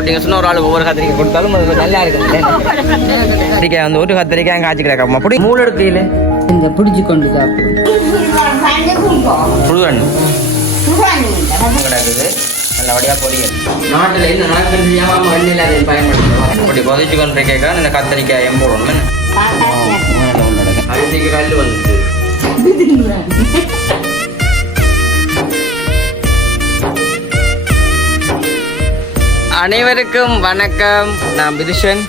போட்டீங்க சொன்ன ஒரு ஆள் ஒவ்வொரு கத்திரிக்காய் கொடுத்தாலும் நல்லா இருக்குது. கத்திரிக்காய் வந்து ஒரு கத்திரிக்காய் காய்ச்சி கிடக்கும் அப்படி மூளை எடுக்கையில் இந்த பிடிச்சி கொண்டு சாப்பிடும் புழுவண்ணு கிடக்குது நல்லபடியாக பொரியல். நாட்டில் இந்த நாட்கள் வண்டியில் அதை பயன்படுத்துவோம். அப்படி கொதிச்சு கொண்டு கேட்க இந்த கத்திரிக்காயும் போடணும். அரிசிக்கு கல் வந்துச்சு. அனைவருக்கும் வணக்கம். நான் பிதுஷன்.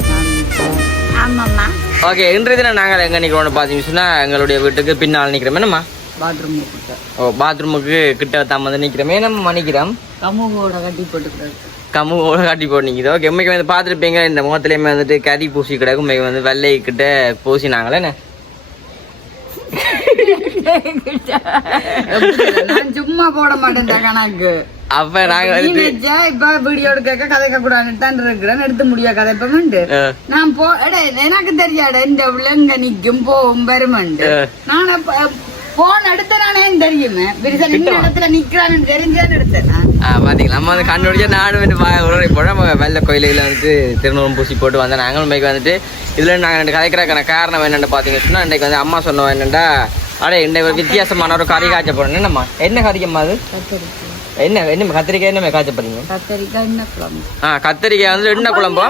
ஓகே, இன்றைய தினம் நாங்கள் எங்கே நிற்கிறோம்னு பார்த்தீங்கன்னா எங்களுடைய வீட்டுக்கு பின்னால் நிற்கிறோம். என்னம்மா பாத்ரூமுக்கு கிட்ட தான் வந்து நிற்கிறோமே. நம்ம மன்னிக்கிறோம். கமுகோட கட்டி போட்டுக்கிறது. கமுகோட கட்டி போட்டு நிற்கிறோம். ஓகே, உண்மைக்கு வந்து பார்த்துருப்பீங்க இந்த முகத்துலேயுமே வந்துட்டு கறி பூசி கிடக்கும். உண்மைக்கு வந்து வெள்ளை கிட்ட பூசினாங்களே என்ன சும்மா போட மாட்டேன் கணக்கு. அப்ப நாங்க இப்ப வீடியோ எடுக்க கதைக்க கூடாதுன்னு தான் இருக்கிறேன். எடுத்து முடியா கதை இப்ப நான் எனக்கு தெரியாட இந்த விலங்க நிக்கும் போகும் வருமண்டு நான் போன் எடுத்த நானே தெரியுமே இடத்துல நிக்கிறான்னு தெரிஞ்சான்னு எடுத்தேன். பாத்தீங்களா நம்ம வந்து கண்டுபிடிச்சா நானும் போட வெள்ளை கோயிலுல வந்துட்டு திருநூறு பூசி போட்டு வந்தேன். நாங்களும் இன்னைக்கு வந்துட்டு இதுல நாங்க ரெண்டு கதைக்கிறக்கான காரணம் என்னன்னு பாத்தீங்கன்னா இன்னைக்கு வந்து அம்மா சொன்னோம் என்னண்டா இந்த ஒரு வித்தியாசமான ஒரு கறி காய்ச்ச போறோம். என்னம்மா என்ன கறிக்கம்மா அது? என்ன கத்திரிக்காய் என்ன காய்ச்ச போறீங்க? கத்திரிக்காய் வந்து என்ன குழம்பு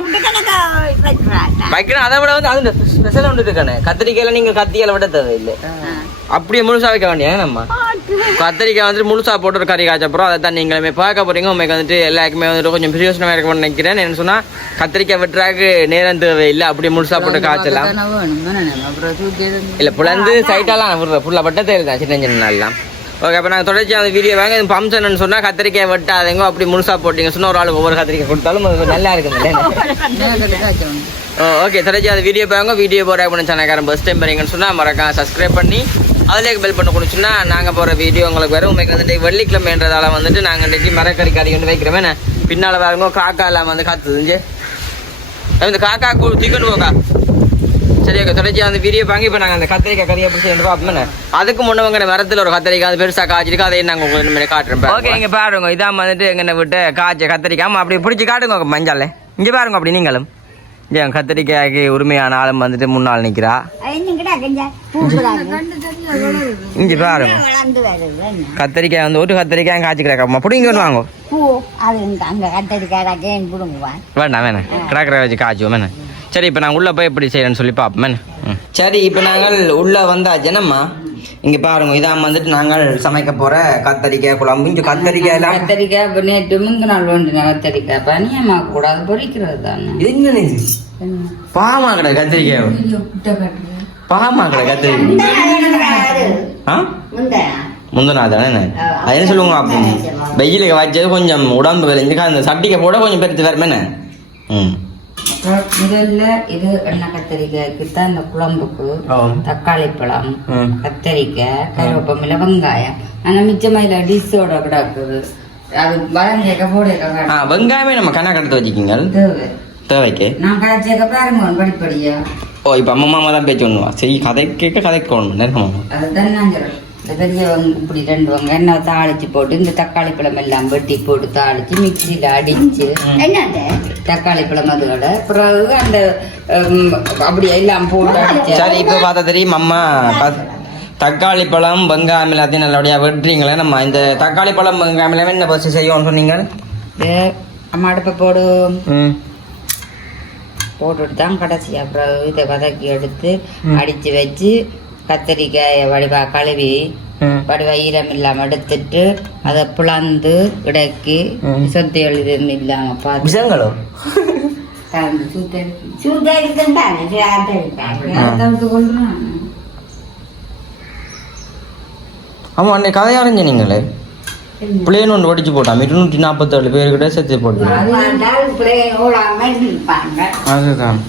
வைக்கணும். அதை விட வந்து அது ஸ்பெஷல் ஒன்று இருக்கானே கத்திரிக்காயில நீங்க கத்தியால விட தேவையில்லை, அப்படியே முழுசா வைக்க வேண்டிய. நம்ம கத்திரிக்காய் வந்துட்டு முழுசா போட்டு ஒரு கறி காய்ச்ச போறோம். அதை தான் நீங்களுமே பார்க்க போறீங்க. உங்களுக்கு வந்துட்டு எல்லாருக்குமே வந்துட்டு கொஞ்சம் பிரயோசனமா இருக்கும்னு நினைக்கிறேன். என்ன சொன்னா கத்திரிக்காய் வெட்டுறாக்கு நேரம் தேவையில்லை, அப்படியே முழுசா போட்டு காய்ச்சலாம். இல்ல புலந்து சைட்டாலாம் ஃபுல்லா பட்ட தேவைதான் சின்ன சின்ன நாள்லாம். ஓகே, அப்போ நாங்கள் தொடர்ச்சி அந்த வீடியோ வாங்க. இது ஃபங்க்ஷன் சொன்னால் கத்திரிக்காய் வெட்டாதீங்க, அப்படி முழுசா போட்டிங்க சொன்னால் ஒரு ஆள் ஒவ்வொரு கத்திரிக்காய் கொடுத்தாலும் நல்லா இருக்குங்க. ஓகே, தொடர்ச்சி அந்த வீடியோ பாருங்க. வீடியோ போகிற அப்படின்னு சேனல்காரன் ஃபர்ஸ்ட் டைம் பாருங்கன்னு சொன்னால் மறக்காம சப்ஸ்கிரைப் பண்ணி அதில் பெல் பண்ண கொடுத்துன்னா நாங்கள் போகிற வீடியோ உங்களுக்கு வரும். உங்களுக்கு வந்துட்டு வெள்ளிக்கிழமைன்றதால வந்துட்டு நாங்கள் இன்றைக்கி மரக்கறி கறி கொண்டு வைக்கிறோமே. பின்னால் பாருங்க காக்கா எல்லாம் வந்து காத்துதுஞ்சு இந்த காக்கா தூக்கிட்டு போக்கா. சரி, ஓகே, தொடர்ச்சி அந்த வீடியோ வாங்கி இப்போ நாங்கள் அந்த கத்திரிக்காய் கறியை எப்படி செய்யணும் பார்ப்போமே. அதுக்கு முன்னவங்க மரத்தில் ஒரு கத்திரிக்காய் அது பெருசாக காய்ச்சிருக்கு, அதையும் நாங்கள் உங்களுக்கு காட்டுறோம். ஓகே, இங்கே பாருங்க, இதான் வந்துட்டு எங்கே விட்டு காய்ச்ச கத்திரிக்காய். அப்படி பிடிச்சி காட்டுங்க மஞ்சால. இங்கே பாருங்க, அப்படி நீங்களும் ஏன் கத்திரிக்காய்க்கு உரிமையான ஆளும் வந்துட்டு முன்னால் நிற்கிறா. இங்கே பாருங்க, கத்திரிக்காய் வந்து ஒரு கத்திரிக்காய் காய்ச்சி கிடக்காமா பிடிங்க வாங்க. வேண்டாம் வேணாம், கிடக்கிற வச்சு காய்ச்சுவோம் வேணாம். சரி, இப்போ நாங்கள் உள்ளே போய் எப்படி செய்யறேன்னு சொல்லி பார்ப்போம். சரி, இப்போ நாங்கள் உள்ளே வந்தாச்சுனம்மா. இங்கே பாருங்க, இதான் வந்துட்டு நாங்கள் சமைக்க போகிற கத்தரிக்காய் குழம்பு. இங்கே கத்தரிக்காய் கத்தரிக்காய் நேற்று முந்தின நாள் வேண்டின கத்தரிக்காய் பனியமாக கூடாது பொறிக்கிறது தானே. இது என்ன பாமா கடை கத்திரிக்காய் பாமா கடை கத்திரிக்காய் முந்தனா தானே. அது என்ன சொல்லுவாங்க அப்போ வெயிலுக்கு வச்சது கொஞ்சம் உடம்பு விளைஞ்சுக்கா அந்த சட்டிக்கை போட கொஞ்சம் பெருத்து வரமேண்ணே. முதல்ல இது எண்ணெய் கத்திரிக்காய்க்கு தான் இந்த குழம்புக்கு தக்காளி பழம், கத்திரிக்காய், கருவேப்பமில்லை, வெங்காயம். ஆனா மிச்சமாயில டிஷ்ஷோட கிடக்குது அது வளர்ந்தேக்க போட வெங்காயமே நம்ம கண்ணா கடத்து வச்சுக்கிங்க தேவைக்கு. நான் கதைச்சேக்க பாருங்க படிப்படியா. ஓ, இப்போ அம்மா தான் பேச்சு ஒண்ணுவா. சரி, கதை கேட்க கதைக்கணும் நேரம். அதுதான் நான் சொல்றேன். பெரிய இப்படி 2 வெங்காயம் தாளிச்சு போட்டு இந்த தக்காளி பழம் எல்லாம் வெட்டி போட்டு தாளிச்சு மிக்சியில அடிச்சு தக்காளி பழம் அதோட பிறகு அந்த அப்படி எல்லாம் போட்டு அடிச்சு. சரி, இப்போ பார்த்தா தெரியும் அம்மா தக்காளி பழம் வெங்காயம் எல்லாத்தையும் நல்லபடியா வெட்டுறீங்களே. நம்ம இந்த தக்காளி பழம் வெங்காயம் எல்லாமே என்ன பசி செய்யும் சொன்னீங்க? அம்மா அடுப்பை போட்டுட்டு தான் கடைசி அப்புறம் இதை வதக்கி எடுத்து அடிச்சு வச்சு கத்திரிக்காயை வடிவா கழுவி வடிவா ஈரம் இல்லாம எடுத்துட்டு அதை பிளந்து இடக்கி சொத்து எழுதும் இல்லாம பார்த்து ஆமா அன்னைக்கு கதை அரைஞ்ச நீங்களே பிளேன் ஒன்று ஒடிச்சு போட்டா 247 பேருக்கிட்ட செத்து போட்டு. அதுதான்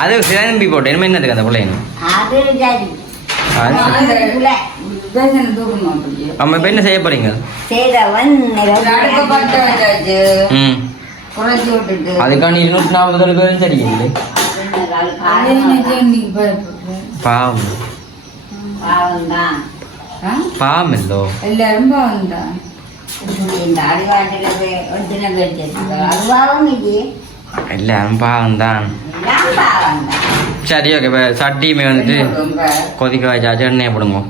அது சிலம்பி போட்டு என்ன என்னதுக்கு அந்த பிள்ளைங்க அம்மா இப்ப என்ன செய்ய போறீங்க? அதுக்காண்டி 247 பேரும் சரிங்க. பாவம் பாவம் இல்லோ எல்லாரும் பாவம் தான். இந்த அறிவாட்டில ஒட்டின வச்சிருக்கு அதுவாகவும் இல்லையே எல்லாம் பாவம் தான். எல்லாம் பாவம் தான். சரி ஓகே இப்போ சட்டியுமே வந்துட்டு கொதிக்க வச்சாச்சு எண்ணெயை போடுங்க.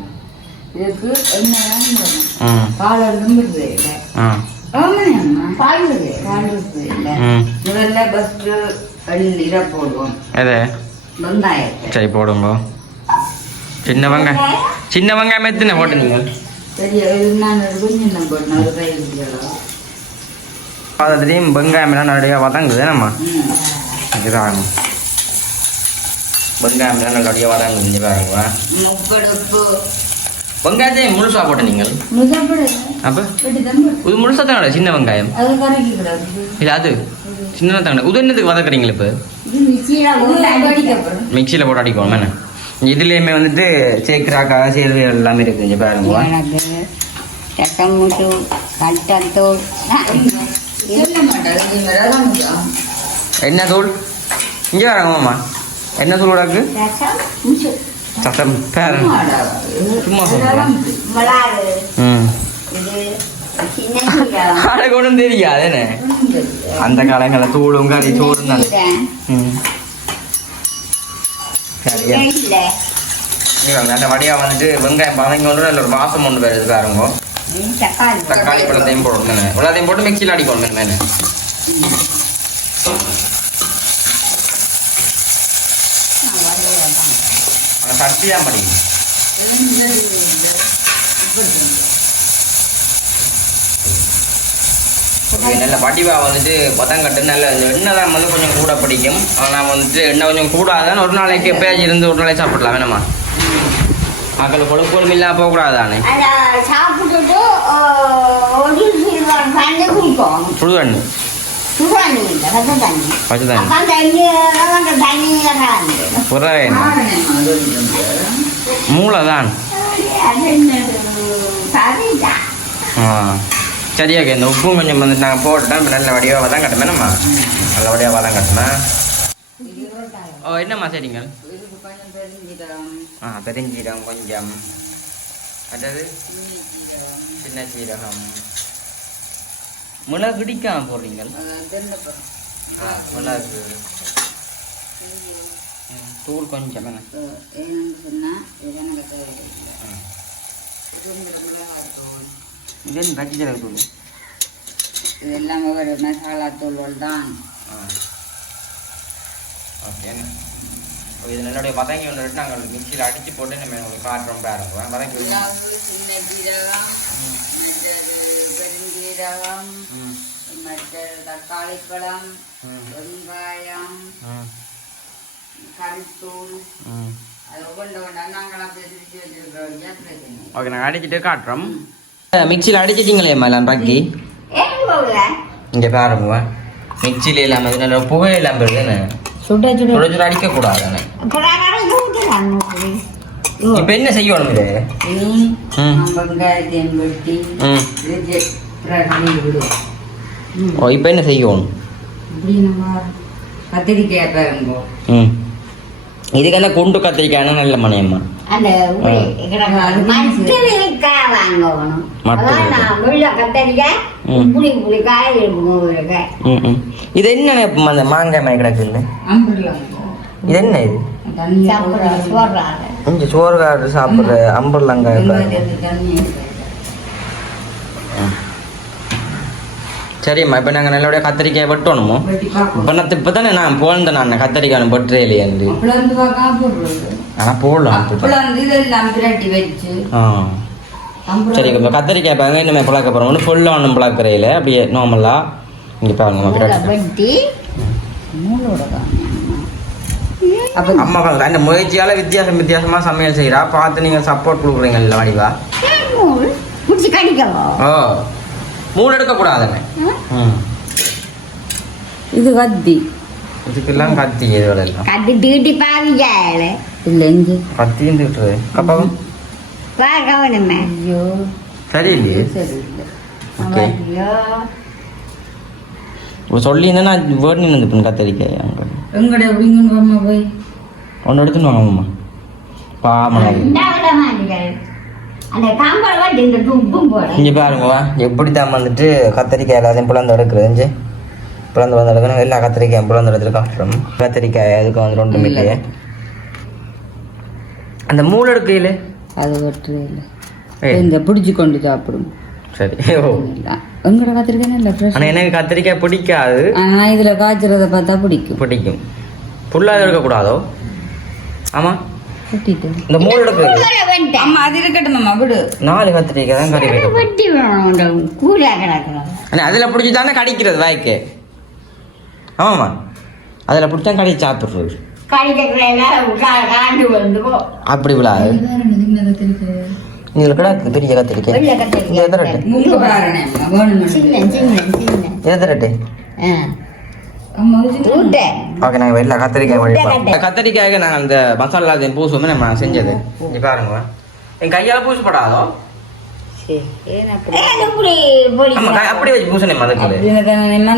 இதுக்கு என்ன ம் பால் இருந்துருது இல்லை ஆ பால் இருக்குது இல்லை ம் முதல்ல ஃபஸ்ட்டு இதை போடுவோம் எது வெங்காயத்தை. சரி போடுங்க. சின்ன வெங்காயம் எத்தனை போட்டு நீங்கள் சரி நான் கொஞ்சம் போடணும் ஒரு கை விட்டுக்கலாம். அதுலேயும் வெங்காயம்லாம் நிறையா வதங்குது நம்ம இதுதான் வெங்காயம்லாம் நல்லபடியாக வதங்குது. இங்கே பாருங்க உப்பு வெங்காயத்தையும் முழுசாக போட்டு நீங்கள் அப்போ இது முழுசாக தாங்க சின்ன வெங்காயம் அது கரைக்கிறாரு இல்லை அது சின்ன தாங்க உதரணத்துக்கு வதக்குறீங்களா இப்போ மிக்சியில் போட்டு அடிக்கணும் என்ன இதுலேயுமே வந்துட்டு சேர்க்குறாக்காக சேர்வு எல்லாமே இருக்குது. இங்கே பாருங்க ரசமுட்டு கட்டத்தூள் என்ன தூள் இங்கே வராங்கம்மா என்ன தூள் உடக்கு சத்தம் பேர் சும்மா சொல்கிறேன். ம் அதை கொண்டு தெரியாது என்ன அந்த காலங்களில் தூளும் கறி சோறும் தானே. ம் சரியா நல்ல வடியாக வந்துட்டு வெங்காயம் பதங்கி கொண்டு நல்ல ஒரு வாசம் ஒன்று வருது பாருங்க. தக்காளி பழத்தையும் போடணும் எல்லாத்தையும் போட்டு மிக்சியில் அடிக்கணும் மேலே. ஆனால் சட்டியாக படிக்கும் நல்ல வடிவாக வந்துட்டு பதங்கட்டு நல்ல எண்ணெய் தான் வந்து கொஞ்சம் கூட பிடிக்கும். ஆனால் வந்துட்டு எண்ணெய் கொஞ்சம் கூடாதான் ஒரு நாளைக்கு எப்பயாச்சும் இருந்து ஒரு நாளைக்கு சாப்பிடலாம் வேணாமா மக்கள் கொழுப்பு இல்லாம போகக்கூடாது தானே. சாப்பிட்டுட்டு ஒரு தண்ணி குடிப்போம் சுடுதண்ணி சுடுதண்ணி இல்லை பச்சை தண்ணி பச்சை தண்ணி தண்ணியில் கலந்து புறவே மூளை தான். அது என்னது சரிதான். ஆ சரியா இந்த உப்பும் கொஞ்சம் வந்துட்டு நாங்கள் போட்டோம். இப்போ நல்ல வடிவாக தான் கட்டணும் வேணாம்மா நல்ல வடிவாக தான் கட்டணும். ஓ என்னம்மா சரிங்க ஆ பெருஞ்சீரகம் கொஞ்சம் அதாவது சின்ன சீரகம் மிளகு இடிக்காம போடுறீங்க. ஆ மிளகு தூள் கொஞ்சம் என்ன இது என்ன கட்சி சிறகு தூள் இது எல்லாமே ஒரு மசாலா தூள்கள் தான். ஓகே இது என்னுடைய வதங்கி ஒன்று நாங்கள் மிக்சியில் அடித்து போட்டு நம்ம உங்களுக்கு காட்டுறோம் பாருங்க. வதங்கி சின்ன ஜீரகம் பெருஞ்சீரகம் மற்ற தக்காளி பழம் வெங்காயம் கறித்தூள் அது ஒவ்வொன்று நாங்கள் அப்படியே திருச்சி வச்சிருக்கிறோம். ஓகே நாங்கள் அடிச்சுட்டு காட்டுறோம். மிக்சியில் அடிச்சிட்டிங்களே மேலாம் ராக்கி இங்கே பாருங்க மிக்சியில் இல்லாமல் நல்ல புகை இல்லாமல் இருக்குதுன்னு சுட சுட அடிக்கக்கூடாது. இப்போ என்ன செய்யணும் இது வெங்காயத்தையும் வெட்டி ஓ இப்போ என்ன செய்யணும் இப்படி நம்ம கத்திரிக்காய் பாருங்க. இதுக்கு என்ன குண்டு கத்திரிக்காய்னா நல்ல மணியம்மா இது என்ன அந்த மாங்காய் மாய் கிடக்கு இது என்ன இது கொஞ்சம் சோறு சாப்பிட்ற அம்பர்லங்காய். சரிம்மா இப்போ நாங்கள் நல்லபடியாக கத்திரிக்காய் வெட்டணுமோ இப்போ தானே நான் போனேன் நான் கத்திரிக்காய் வெட்டுறே இல்லையா ஆனால் போடலாம். சரி இப்போ கத்திரிக்காய் பாருங்க இன்னும் பழக்க போகிறோம் ஃபுல்லாக ஒன்றும் பழக்கிறையில அப்படியே நார்மலாக இங்கே பாருங்க அம்மா பாருங்க அந்த முயற்சியால் வித்தியாசமாக சமையல் செய்கிறா பார்த்து நீங்கள் சப்போர்ட் கொடுக்குறீங்கல்ல வடிவா. ஓ மூணு எடுக்கக்கூடாதுங்க. இது கத்தி இதுக்கெல்லாம் கத்தி இதோட எல்லாம் கத்தி தீட்டி பாருங்க இல்லை இங்கே கத்தியும் திட்டுறது அப்பாவும் கவனமே ஐயோ சரியில்லையே. சரியில்லை. ஓகே சொல்லியிருந்தேன் நான் வேர்டு நின்று கத்திரிக்காய் அங்கே எங்கட எப்படிங்கன்னு போய் ஒன்று எடுத்துன்னு வாங்கம்மா பாமனாக அந்த காம்பளை வாட்டி இந்த தும்பும் போட இங்கே பாருங்கவா எப்படி தான் வந்துட்டு கத்திரிக்காய் எல்லாத்தையும் புலந்து எடுக்கிறது புலந்து வந்து எடுக்கணும் எல்லா கத்திரிக்காயும் புலந்து எடுத்துட்டு காட்டுறோம் கத்திரிக்காய் அதுக்கு வந்து 2 மில்லியே அந்த மூளை எடுக்கையில் அது வெட்டுறது இல்லை இந்த பிடிச்சி கொண்டு சாப்பிடும் சரி எங்கட கத்திரிக்காய் இல்லை ஃப்ரெஷ் ஆனால் எனக்கு கத்திரிக்காய் பிடிக்காது ஆனால் இதில் காய்ச்சறதை பார்த்தா பிடிக்கும் ஃபுல்லாக எடுக்கக்கூடாதோ ஆமாம் வெட்டிட்டு இந்த மூளை எடுக்கிறது அம்மா அது இருக்கட்டும் அம்மா விடு 4 கத்திரிக்காய் தான் கறி வைக்க வெட்டி வேணும் கூலியா கிடக்கிறோம் ஆனால் அதில் பிடிச்சி தானே கடிக்கிறது வாய்க்கு ஆமாம்மா அதில் பிடிச்சா கடி சாப்பிட்றது காண்டு வந்து அப்படி விழாது இதில் கிடக்கு பெரிய கத்திரிக்காய் வெள்ளை கத்திரிக்காய். இது எதிரட்டு மூக்கு பாருங்க சின்ன சின்ன சின்ன எதிரட்டு அம்மா ஊட்ட ஓகே நாங்கள் வெளில கத்திரிக்காய் கத்திரிக்காய். வழிப்போம் கத்திரிக்காய்க்கு நாங்கள் அந்த மசாலா எல்லாத்தையும் பூசுவோமே நம்ம செஞ்சது இங்கே பாருங்க என் கையால் பூசப்படாதோ ஆமாம் அப்படி வச்சு பூசணும் அதுக்கு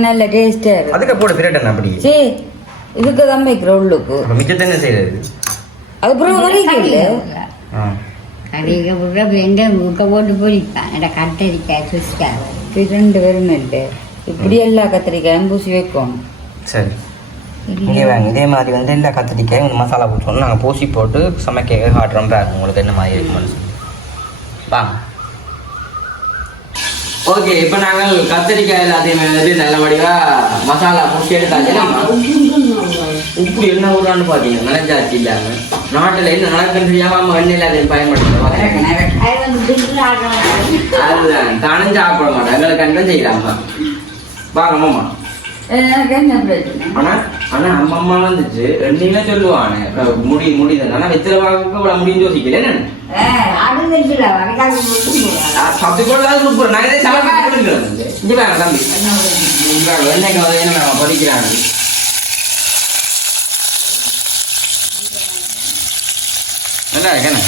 நல்ல டேஸ்டா இருக்கு அதுக்கு போட பிரட்டேன் அப்படி சரி இதுக்கு தான் வைக்கிற உள்ளுக்கு அப்போ மிச்சத்தை என்ன செய்யறது அது அப்புறம் வரைக்கும் ஆ கறிக்க போட்டு எங்க முக்க போட்டு பொரிப்பான் என்ற கத்தரிக்காய் சுஸ்காய் 2 பேரும் இல்லை இப்படி எல்லா கத்திரிக்காயும் பூசி வைக்கணும் சரி இங்கே வாங்க இதே மாதிரி வந்து எல்லா கத்திரிக்காயும் இந்த மசாலா போட்டோம் நாங்கள் பூசி போட்டு சமைக்க காட்டுறோம் பாருங்க உங்களுக்கு என்ன மாதிரி இருக்குன்னு வாங்க ஓகே இப்போ நாங்கள் கத்திரிக்காய் எல்லாத்தையும் வந்து நல்ல வடிவாக மசாலா பூசி எடுத்தாச்சு உப்பு என்ன ஊரான்னு பார்த்தீங்க நினைஞ்சாச்சு இல்லாமல் நாட்டில் என்ன நடக்குன்னு தெரியாமல் எண்ணெயில் அதை பயன்படுத்துகிறோம் அதுதான் தானும் சாப்பிட மாட்டோம் எங்களுக்கு அண்ணன் செய்யலாமா வாங்க மாமா எனக்கு என்ன பிரச்சனை ஆனா அம்மா வந்துச்சு எண்ணெயில சொல்லுவானே முடிதான் ஆனா வெத்தில வாங்க முடியும் யோசிக்கல என்ன சப்தி போட்டு சூப்பர் நான் இதே சமைக்கிறேன் இங்க வேணும் தம்பி வெண்ணைக்கு வந்து என்ன படிக்கிறாங்க நல்லா இருக்கேண்ணே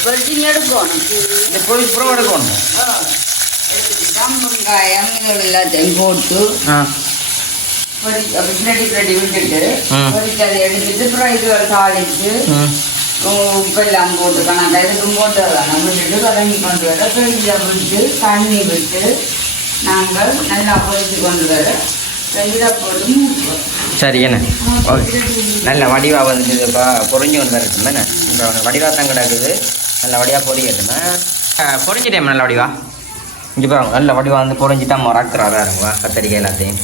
எடுக்கணும் இந்த பொலிஸ் புறம் எடுக்கணும் வெங்காயம் இதோட எல்லாத்தையும் போட்டு பிரட்டி விட்டுட்டு பொரிச்சதை எடுத்துட்டு அப்புறம் இது தாளிச்சு உப்பெல்லாம் போட்டு கணக்கா இதுக்கும் போட்டு வரலாம் விட்டுட்டு வதங்கி கொண்டு வர ஃப்ரிட்ஜில் விட்டு தண்ணி விட்டு நாங்கள் நல்லா பொரிச்சு கொண்டு வர இதை போட்டு மூக்குவோம். சரி என்ன ஓகே நல்ல வடிவாக வந்துட்டு இப்போ பொறிஞ்சு கொண்டு வரட்டும் தானே இப்போ வடிவாக தான் கிடக்குது நல்ல வடிவாக பொரியட்டுமே பொறிஞ்சிட்டேன் நல்ல வடிவா இங்கே பாருங்க நல்ல வடிவாக வந்து பொறிஞ்சிட்டா மறக்கிறாரா இருங்க கத்தரிக்காய் எல்லாத்தையும்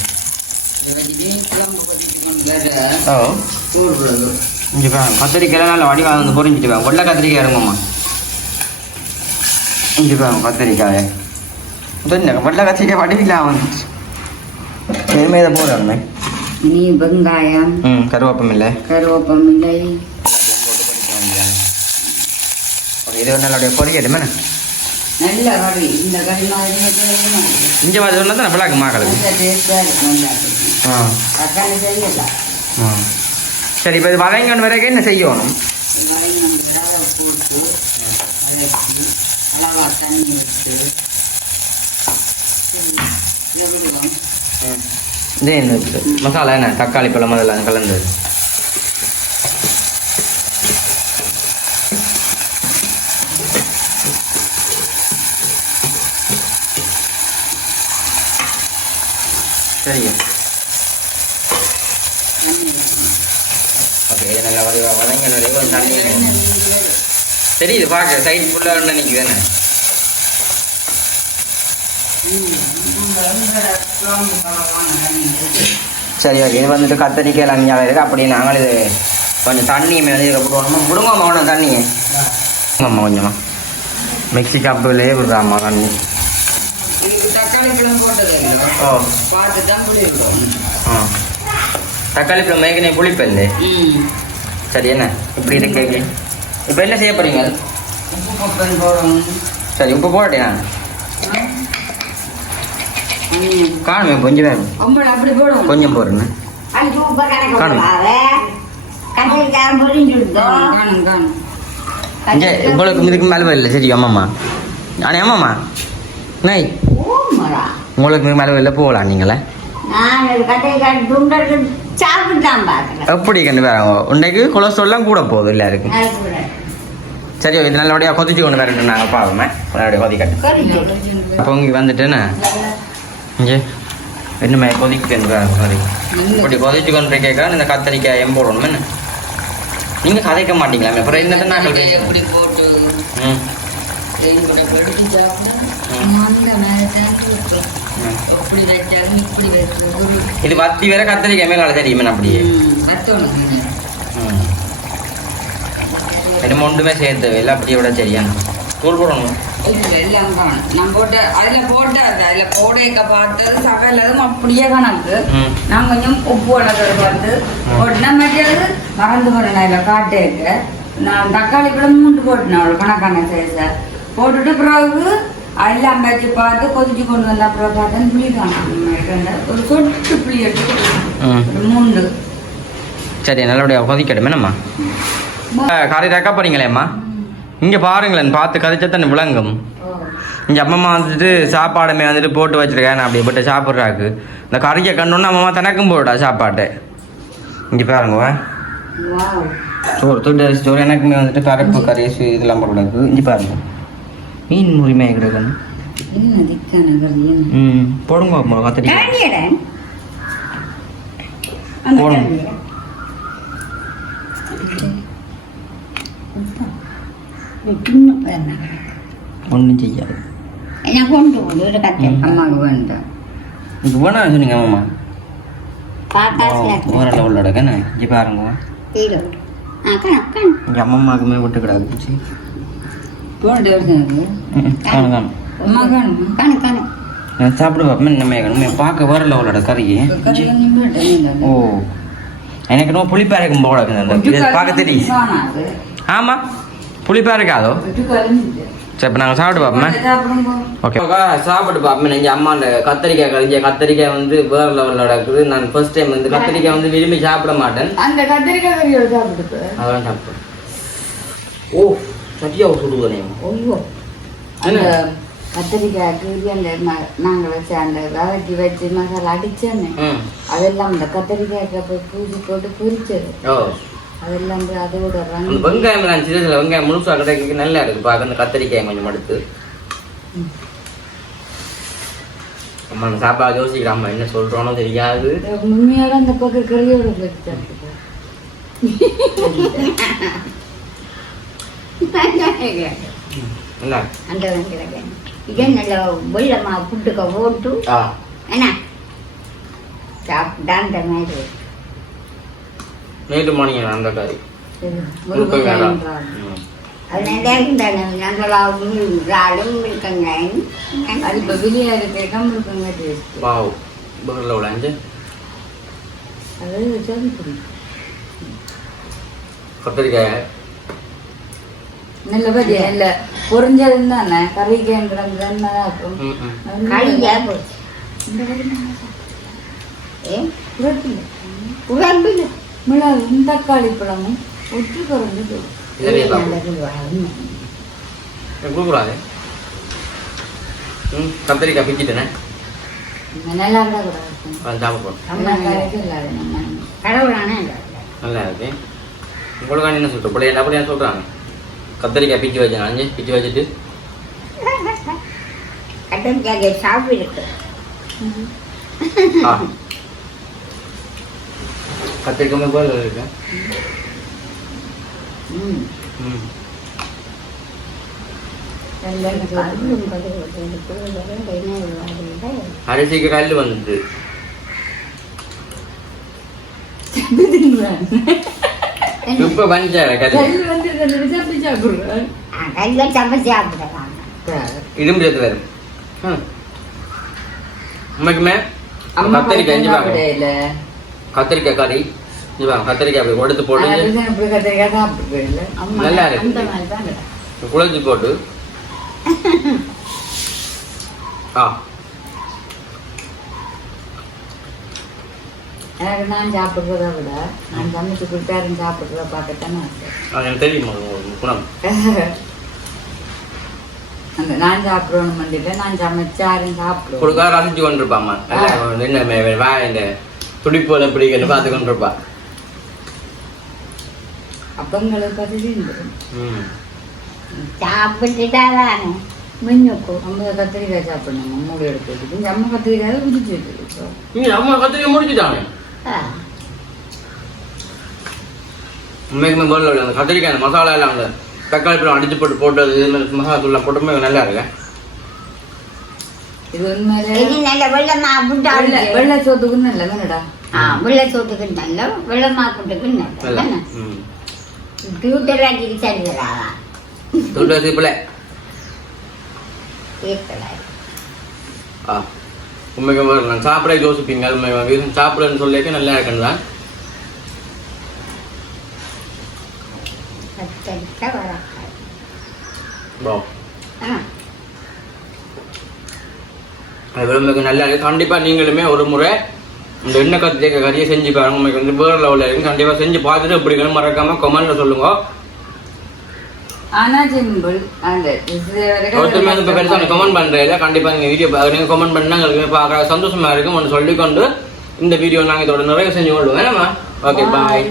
ஓ இங்கே பாருங்க கத்திரிக்காய் நல்ல வடிவாக வந்து பொறிஞ்சிட்டு வாங்க வெள்ளை கத்திரிக்காய் இருங்கம்மா இங்கே பாருங்க கத்திரிக்காய் வெள்ளை கத்திரிக்காய் வடிவில்லாம் வந்துச்சு இனிமே இதை போடுறாங்க நீ வெங்காயம் கருவேப்பம் இல்லை கருவேப்பமில்லை இது ஒரு நல்ல பொரியட்டுமே நல்ல கறி இந்த கறி மாதிரி இங்கே மாதிரி சொன்னால் தான் நல்லா மாக்களுக்கு டேஸ்டாக இருக்கும் ஆ தக்காளி செய்யலாம் ஆ சரி இப்போ இது வதங்கன்னு வரைக்கும் என்ன செய்யணும் போட்டு அளவா தண்ணி வச்சு இதே என்ன மசாலா என்ன தக்காளி பழம் அதெல்லாம் கலந்து சரிங்க ஓகே நல்லா வதங்க நிறைய தண்ணி தெரியுது பார்க்க சைட் ஃபுல்லாக நினைக்குது என்ன சரி ஓகே இது வந்துட்டு கத்தரிக்காய் லஞ்சாக இருக்குது அப்படியே நாங்கள் இது கொஞ்சம் தண்ணி மேலே போட்டுவோம்மா விடுங்கம்மா உடனே தண்ணியை அம்மா கொஞ்சமா மிக்சி கப்பிலே விடுறாம்மா தண்ணி தக்காளி பழம் போட்டது ஓ பார்த்து தான் புளிக்கும் ஆ தக்காளி பழம் மேகனே புளிப்பல்லே சரி என்ன இப்படி இருக்கு இப்போ என்ன செய்ய போகிறீங்க உப்பு கொப்பன் போடணும் சரி உப்பு போட்டேன் நான் காணுமே கொஞ்சம் வேணும் ஒம்பளை அப்படி போடுவோம் கொஞ்சம் போடுறேன் கத்திரிக்காய் பொரிஞ்சுடுதோம் காணும் காணும் இங்கே உங்களுக்கு இதுக்கு மேலே இல்லை சரி அம்மாம்மா ஆனால் அம்மாம்மா நை ஓமரா உங்களுக்கு மேலே வெளில போகலாம் நீங்களே நான் கத்திரிக்காய் துண்டல் சாப்பிட்டுதான் பார்க்கலாம் எப்படி கண்டு பாருங்க உன்னைக்கு கொலஸ்ட்ரால்லாம் கூட போகுது எல்லாருக்கும் சரி இது நல்லபடியாக கொதிச்சு கொண்டு வரட்டும் நாங்கள் பாவமே நல்லபடியாக கொதிக்கட்டும் பொங்கி வந்துட்டேன்னு இங்கே என்னமே கொதிக்குன்னு சாரி இப்படி கொதிச்சு கொண்டு கேட்குறேன் இந்த கத்தரிக்காய் போடணும் என்ன நீங்கள் கதைக்க மாட்டீங்களாமே அப்புறம் என்னத்தை நாங்கள் எப்படி போட்டு ம் எப்படி வச்சாலும் இப்படி வச்சு இது வத்தி வேற கத்தரிக்காய் மேலே தெரியுமே அப்படியே ரெண்டு ஒன்றுமே சேர்த்து இல்லை அப்படியே விட சரியா தூள் போடணும் எல்லாம் காணும் நான் போட்ட அதுல போடையக்க பார்த்தது சகலதும் அப்படியே கணக்கு நான் கொஞ்சம் உப்பு வளர்க்கறது பார்த்து போட்டுனா மற்றது மறந்து போனேன் அதில் காட்டேக்க நான் தக்காளி கூட 3 போட்டேன் அவ்வளோ கணக்கான சைஸை போட்டுட்டு பிறகு எல்லாம் வச்சு பார்த்து கொதிச்சு கொண்டு வந்த அப்புறம் பார்த்தேன் புளி காணும் ஒரு சொட்டு புளி எடுத்து 3 சரி நல்லபடியாக கொதிக்கட்டுமே நம்ம கறி ரக்கா போறீங்களேம்மா இங்கே பாருங்களேன் பார்த்து கதைச்சத்தன் விளங்கும் இங்கே அம்மம்மா வந்துட்டு சாப்பாடுமே வந்துட்டு போட்டு வச்சிருக்கேன் நான் அப்படி போட்டு சாப்பிட்றாக்கு இந்த கறியை கண்டோன்னா அம்மம்மா தனக்கும் போடா சாப்பாட்டை இங்கே பாருங்க சோறு தொட்டு சோறு எனக்குமே வந்துட்டு பருப்பு கறி இதெல்லாம் போடுறாக்கு இங்கே பாருங்க மீன் உரிமையாக கிடக்கணும் போடுங்க கத்திரிக்காய் போடுங்க ஒன்றும் செய்யாது நான் கொண்டு போடு ஒரு கத்தை அம்மாவுக்கு வேண்டாம் இது வேணா சொன்னீங்க அம்மா காக்காசி ஓர லெவலோட கண்ணு இங்கே பாருங்க இங்கே அம்மம்மாவுக்குமே விட்டு கிடாது போட்டு எடுத்து காணும் காணும் அம்மா காணும் காணும் காணும் நான் சாப்பிட பார்ப்பேன் நம்ம நம்ம பார்க்க வேற லெவலோட கறியே ஓ எனக்கு ரொம்ப புளிப்பா இருக்கும் போல பார்க்க தெரியும் ஆமாம் புளிப்பா இருக்காதோ சரி இப்போ நாங்கள் சாப்பிட்டு பார்ப்போமே ஓகே சாப்பிட்டு பார்ப்போம் நீங்கள் அம்மாண்ட கத்திரிக்காய் கழிஞ்ச கத்திரிக்காய் வந்து வேறு லெவலில் இருக்குது நான் ஃபர்ஸ்ட் டைம் வந்து கத்திரிக்காய் வந்து விரும்பி சாப்பிட மாட்டேன் அந்த கத்திரிக்காய் கறியோட சாப்பிட்டு அதெல்லாம் சாப்பிட்டேன் ஓ சத்தியா சுடுவதே ஐயோ அந்த கத்திரிக்காய் கீரி அந்த நாங்கள் வச்ச அந்த வதக்கி வச்சு மசாலா அடிச்சேன்னு அதெல்லாம் அந்த கத்திரிக்காய்க்கு போய் பூஜை போட்டு பொரிச்சது ஓ அதெல்லாம் அதோட அந்த வெங்காயம் நான் சில சில வெங்காயம் முழுசா கிடைக்க நல்லா இருக்கு பார்க்க அந்த கத்திரிக்காய் கொஞ்சம் எடுத்து அம்மா அந்த சாப்பாடு யோசிக்கிறாம்மா என்ன சொல்றோனோ தெரியாது உண்மையோட அந்த பக்கம் கறியோட என்ன அந்த இதே நல்ல வெள்ளமா புட்டுக்க போட்டு என்ன சாப்பிட்டான் அந்த மாதிரி நேற்று மார்னிங் அந்த கறி அது நல்லா இருந்தாங்க நாங்களாவும் இறாலும் இருக்கங்காயும் அது இப்போ வெளியே இருக்கேன் இருக்கங்க டேஸ்ட் வாவ் பகலில் விளையாண்டு அது சரி பிடிக்கும் கத்திரிக்காய் நல்ல பதியா இல்லை பொறிஞ்சது தானே கறிக்காய்ன்றது தான் இருக்கும் களியா போச்சு இந்த கறி ஏன் உரப்பில்லை உடம்பில் மிளகும் தக்காளி பழமும் ஒற்று குறைஞ்சு கொடுக்கூடாது கத்திரிக்காய் பிச்சுட்டேனே நல்லா இருந்தா கூட இருக்கும் சாப்பிட கடவுளானே நல்லா இருக்கு உங்களுக்கு என்ன சொல்கிறேன் பிள்ளைய அப்படியே சொல்கிறாங்க கத்திரிக்காய் பிச்சு வச்சேன் அஞ்சு பிச்சு வச்சுட்டு கத்திரிக்காய் சாப்பிட்டு கத்திரிக்காய் போல இருக்கு அரிசிக்கு கல் வந்து இப்ப பஞ்சார கல் இரும்பு சேர்த்து வரும் உண்மைக்குமே கத்திரிக்காய் கத்திரிக்காய் கறி கத்திரிக்காய் அப்படி எடுத்து போட்டு நல்லா இருக்கு குழஞ்சி போட்டு நான் சாப்பிடுறத விட நான் சமைச்சு கொடுத்தாருன்னு சாப்பிடுறத பார்க்கத்தானே எனக்கு தெரியுமா குணம் அந்த நான் சாப்பிடணும் வந்துட்டு நான் சமைச்சாரும் சாப்பிடுவேன் கொடுக்க ரசிச்சு கொண்டிருப்பாம்மா என்ன இந்த துடிப்போல பிடிக்கன்னு பார்த்து கொண்டிருப்பா. அப்பங்களை பத்தி சாப்பிட்டுட்டாதானே மின்னுக்கும். நம்ம கத்திரிக்காய் சாப்பிடணும் மூடி எடுத்து நம்ம கத்திரிக்காய் முடிச்சு நீ அம்மா கத்திரிக்காய் முடிச்சுட்டாங்க. உண்மைக்குமே போல அந்த கத்திரிக்காய் அந்த மசாலா எல்லாம் அந்த தக்காளி பழம் அடிச்சு போட்டு மசாலா தூள் போட்டுமே நல்லா இருக்கு. இது உண்மையிலே நல்ல வெள்ளமா புட்டா வெள்ளை சோத்துக்கு நல்லதானடா. வெள்ளை சோத்துக்கு நல்ல வெள்ளமா புட்டுக்கு நல்ல டியூட்டராக்கிக்கு சரி வராதா பிள்ளை உண்மைக்கு நான் சாப்பிட யோசிப்பீங்க சாப்பிடன்னு சொல்லிக்க நல்லா இருக்குன்னு தான். விரும்புக்கு நல்லா இருக்கு. கண்டிப்பா நீங்களுமே ஒரு முறை இந்த எண்ணெய் கத்திரிக்காய் கறியை செஞ்சு பாருங்க. உங்களுக்கு வந்து வேற லெவலில் இருக்கு. கண்டிப்பா செஞ்சு பார்த்துட்டு எப்படி மறக்காம கமெண்ட்ல சொல்லுங்க. கமெண்ட் பண்றேன். கண்டிப்பா நீங்க வீடியோ நீங்க கமெண்ட் பண்ணா எங்களுக்கு சந்தோஷமா இருக்கும் சொல்லிக்கொண்டு இந்த வீடியோ நாங்க இதோட நிறைய செஞ்சு கொள்வோம். Okay bye.